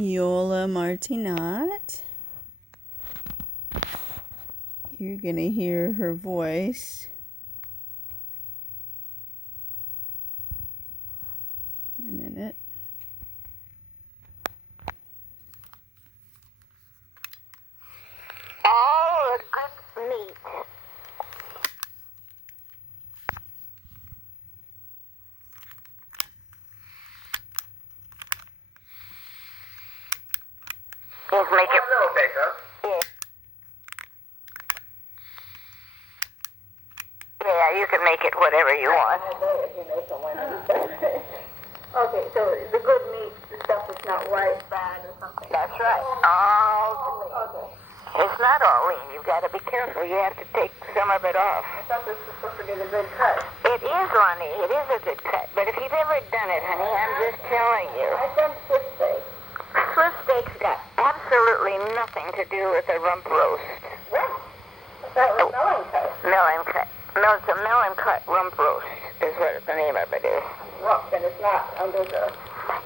Iole Martinat. You're going to hear her voice in a minute. All the good meat is make it. Yeah, you can make it whatever you want. Okay, so the good meat stuff is not white, bad, or something. That's right. All Okay. it's not all lean. You've got to be careful. You have to take some of it off. I thought this was supposed to get a good cut. It is, Ronnie. It is a good cut. But if you've ever done it, honey, I'm just telling you. I've done Swiss steak. Swiss steak's got absolutely nothing to do with a rump roast. What? That was melon cut. Melon cut. No, it's a melon cut rump roast is what the name of it is. Rump, and it's not under the...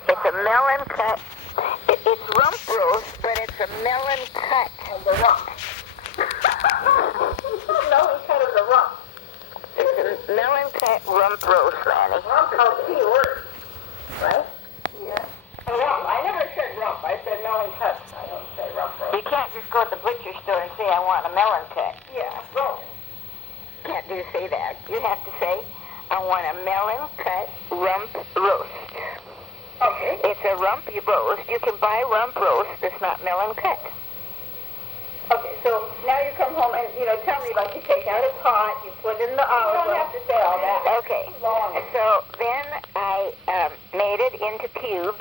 It's a melon cut. It's rump roast, but it's a melon cut. Of the rump. Melon cut of the rump. It's a melon cut rump roast, Lanny. Rump is a key word. Right? Yeah. Rump. I never said rump. I said melon cut. I don't say rump roast. You can't just go to the butcher store and say, I want a melon cut. Yeah, roast. Can't do say that. You have to say, I want a melon cut rump roast. Okay. It's a rump roast. You can buy rump roast that's not melon cut. Okay, so now you come home and, tell me, like, you take out a pot, you put in the olive oil. You don't have to say all that. Okay. Long. So then I made it into cubes.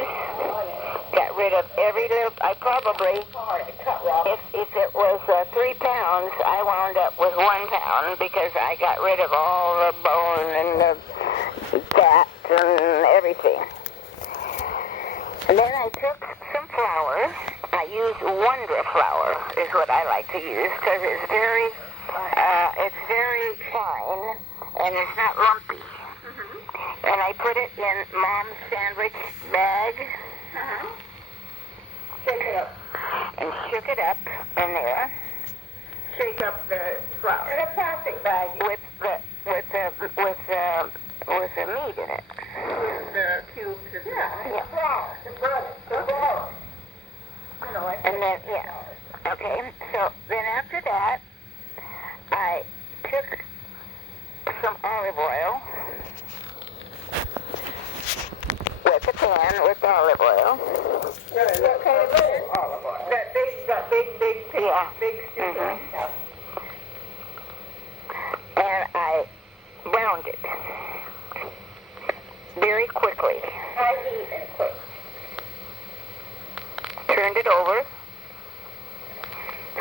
Got rid of every little. I probably, Hard to cut raw. if it was 3 pounds, I wound up with 1 pound because I got rid of all the bone and the fat and everything. And then I took some flour. I used Wonder flour is what I like to use because it's very fine and it's not lumpy. Mm-hmm. And I put it in Mom's sandwich bag Uh-huh. Shake it up. and shook it up in there Shake up the flour. In a plastic bag. with the meat in it. With the cubes of Yeah. flour. The butter. The flour. And then okay. So then after that, I took some olive oil with a pan with olive oil. What kind of olive oil? That big pan. Yeah. Big stew. Mhm. And I browned it very quickly. I eat it quick. Turned it over.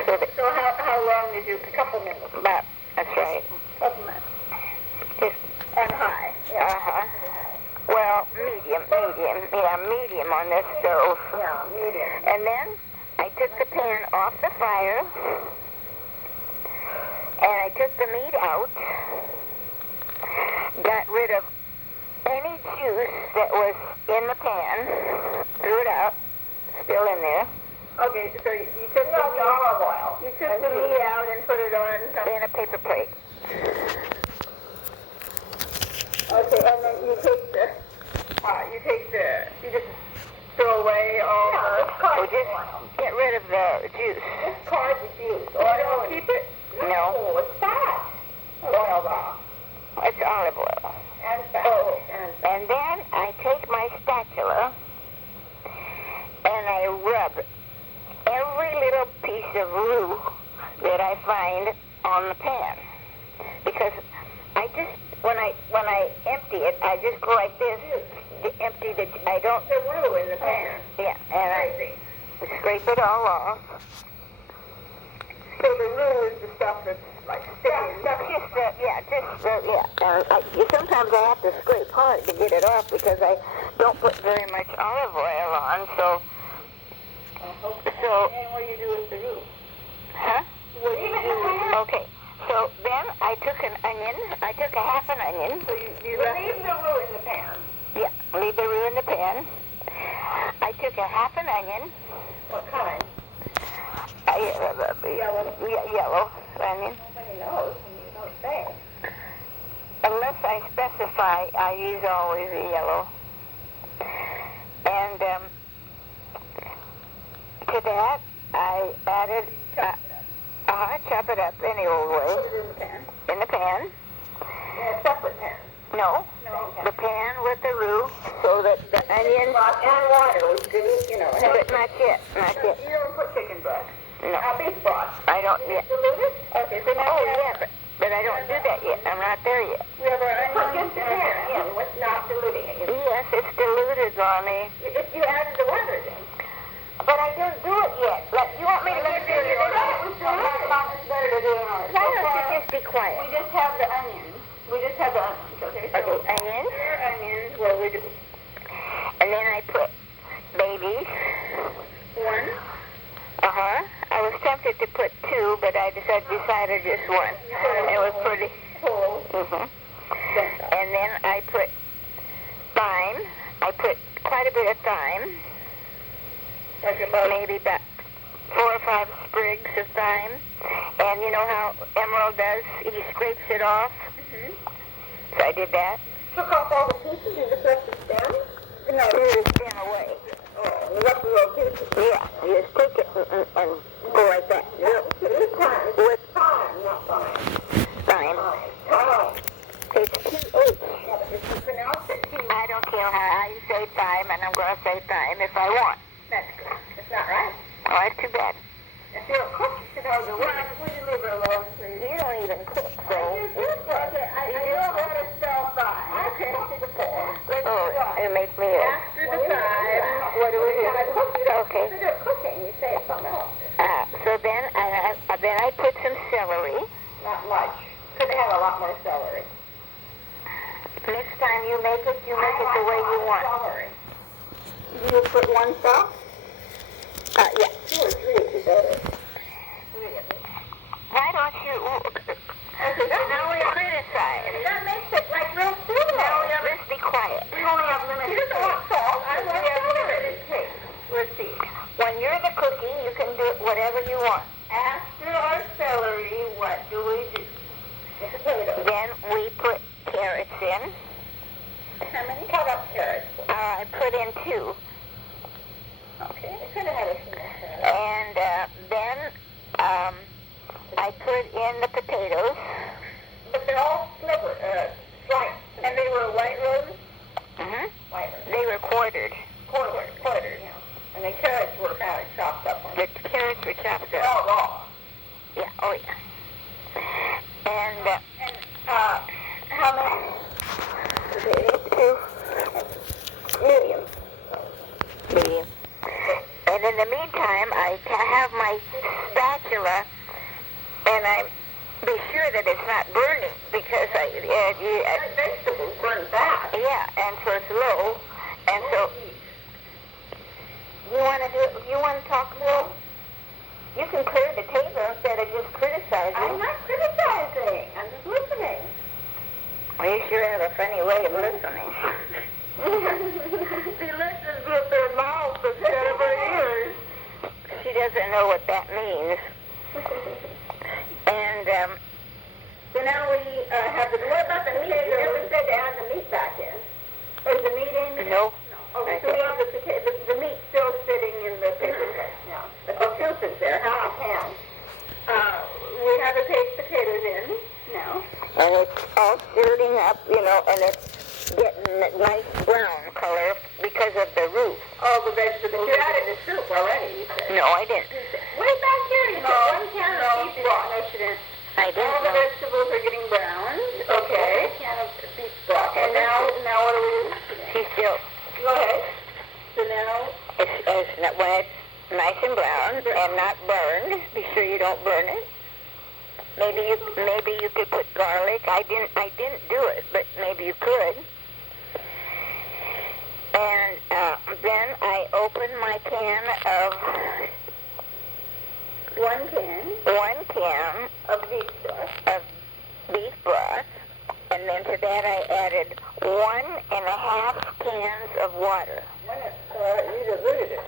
So that So how long did you? A couple minutes. about, that's right. Couple minutes. Just, On high. uh-huh. Well, medium on this stove. Yeah, medium. And then I took the pan off the fire, and I took the meat out, got rid of any juice that was in the pan, threw it out, still in there, Okay, so you took the olive oil. You took the meat out and put it on something. in a paper plate. Okay, and then you just throw away all Oh, just get rid of the juice. Just card the juice. Oil. Keep it? No. Oh, it's fat. Oil raw. It's olive oil. And fat. And then I take my spatula and I rub every little piece of roux that I find on the pan. Because I just, when I empty it, I just go like this to empty the, I don't, The roux in the pan. yeah, and I scrape it all off. So the roux is the stuff that's like sticking. Sometimes I have to scrape hard to get it off because I don't put very much olive oil on, so. And what do you do with the roux? Huh? What do you do? Okay, so then I took an onion, I took a half an onion. So you leave the roux in the pan. Yeah, leave the roux in the pan. I took a half an onion. What kind? Yellow onion. Nobody knows when you don't say. Unless I specify, I use always the yellow. And to that, I added, chop it up any old way. Put it in the pan. In the pan. In a separate pan. No, the pan with the roux, so that the onion... And water, which could, you know. But not yet, not yet. You don't put chicken broth. No. Beef broth. I don't yet. Diluted? Okay, so now Oh, yeah, but I don't do that yet. I'm not there yet. we have our onions and pan. What's not diluting it? Yes, it's diluted, Lonnie. If you added the water then. But I don't do it yet. You want me to let you do it? It's better to do it on. Why don't you just be quiet? We just have the onions. Okay, so Onions. here are onions, what we do. And then I put babies. One. I was tempted to put two, but I decided just one. It was pretty. Whole. And then I put thyme. I put quite a bit of thyme. Like about Maybe about 4 or 5 sprigs of thyme. And you know how Emerald does? He scrapes it off. So I did that. took off all the pieces and just left the stem? No, threw the stem away. Oh, you left the little pieces. Yeah, you just take it and go like that. This time, With time, not fine. thyme. Time. It's T-H. Yeah, but if you pronounce it, I don't care how you say thyme, and I'm going to say thyme if I want. that's good. It's not right. Oh, that's too bad. If you're a cook, you should know the word. Will you leave it alone, please? You don't even cook, so... Okay, I know how to spell five. Okay, to the four. Oh, it makes me ill. After the five, what do we do? Okay. Instead of cooking, you say something else. So then I put some celery. Not much. Could have had a lot more celery. Next time you make it the way you want. Celery. You put one cup? Yeah. 2 or 3 would be better. Why don't you... Okay, now we criticize. that makes it like real food. Let's be quiet. We only have limited. You don't want salt. I want limited taste. Let's see. When you're the cookie, you can do whatever you want. After our celery, what do we do? The potatoes. Then we put carrots in. How many? Cut up carrots. I put in 2. Okay. I could have had a few more carrots. And then I put in the potatoes. But they're all sliced. And they were white rose? Mm-hmm. White rose. They were quartered. Quartered, yeah. And the carrots were kind of chopped up. The carrots were chopped up. Oh, raw. Yeah, oh yeah. And How many? potatoes? 2. Medium. Medium. And in the meantime, I have my spatula, and I be sure that it's not burning because Vegetables burn fast. yeah, and so it's low, and so you want to talk slow? You can clear the table instead of just criticizing. I'm not criticizing. I'm just listening. Well, you sure have a funny way of listening. She listens with her mouth instead of her ears. She doesn't know what that means. And So now we have the... What about the meat? You never said to add the meat back in. Is the meat in? no. Okay, so we have the meat still sitting in the paper plate now. But the soup is there. How many pans? We have the baked potatoes in now. And it's all stirring up, and it's getting that nice brown color because of the roux. All the vegetables. You added the soup already, you said. No, I didn't. Way back here, you said 1 can of beef broth. No, she didn't. I All didn't the know. vegetables are getting browned. Okay. 1 can of beef broth. And now what do we do? She's still, Go ahead. So now... when it's nice and brown and not burned, be sure you don't burn it. Maybe you could put garlic. I didn't do it, but maybe you could. And then I opened my can of 1 can of beef broth, and then to that I added 1.5 cans of water. You diluted it.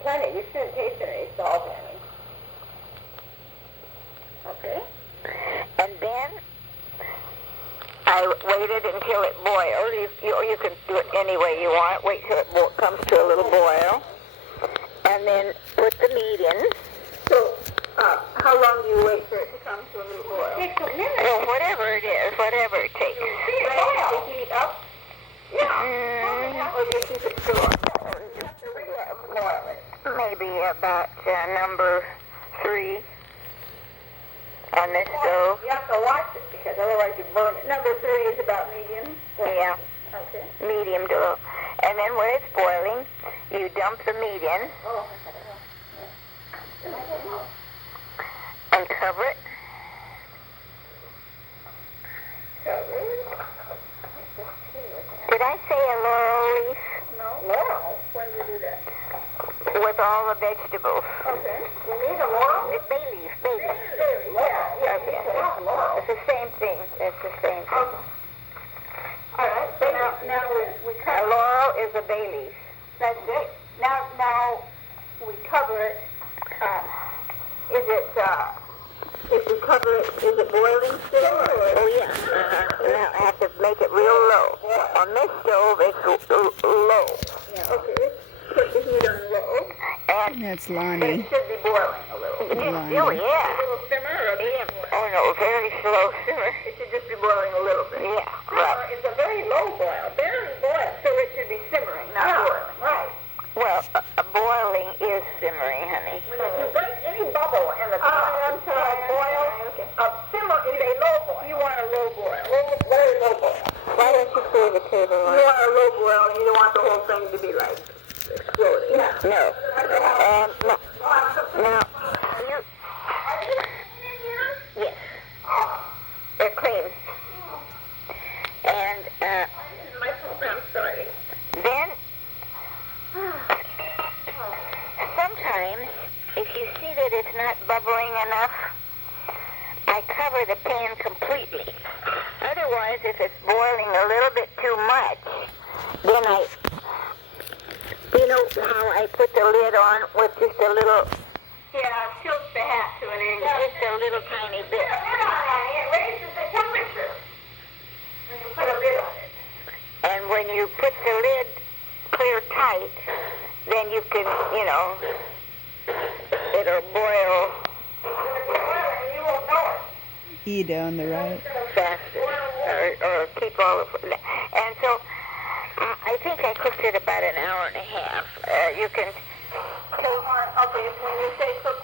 it until it boils. You can do it any way you want. Wait till it comes to a little boil. And then put the meat in. So, how long do you wait for it to come to a little boil? Takes a minute. Well, whatever it is, whatever it takes. Raise the heat up? Yeah. Or do you keep it still on? Maybe about number 3 on this stove. You have to watch it because otherwise you burn it. Number 3 is about medium? Yeah. Okay. Medium to low. And then when it's boiling, you dump the meat in Oh. and cover it. Did I say a laurel leaf? No. Laurel? When do you do that? With all the vegetables. Okay. You need a laurel? Bay leaf, bay leaf. Yeah. Okay. Laurel. It's the same thing. It's the same thing. Okay. All right. So now we A cover. laurel is a bay leaf. That's great. Now we cover it. Is it? If we cover it, is it boiling still? Oh yeah. Now I have to make it real low. On this stove, it's low. Yeah. Okay. Put the heat on low. And That's But Lonnie. it should be boiling a little. oh yeah. A little simmer or a big Yeah. Oh no, very slow simmer. It should just be boiling a little bit. Yeah. Right. It's a very low boil, barely boil. So it should be simmering, not boiling. Right. Well, boiling is simmering, honey. If you break any bubble in the I'm sorry. Boil, a simmer is a low boil. You want a low boil. Very low boil. Why don't you clear the table? You want a low boil and you don't want the whole thing to be like exploding. Yeah. No. No. Now, you... Yes. They're clean. And, My program, sorry. then, sometimes, if you see that it's not bubbling enough, I cover the pan completely. Otherwise, if it's boiling a little bit too much, then you know how I put the lid on with just a little, Yeah, tilt the hat to an angle. just a little tiny bit. It raises the temperature. And you put a lid on it. And when you put the lid clear tight, then you can, it'll boil You won't know it. Ida on the right. faster, or keep all of it. And so, I think I cooked it about an hour and a half. You can Okay, when you say cook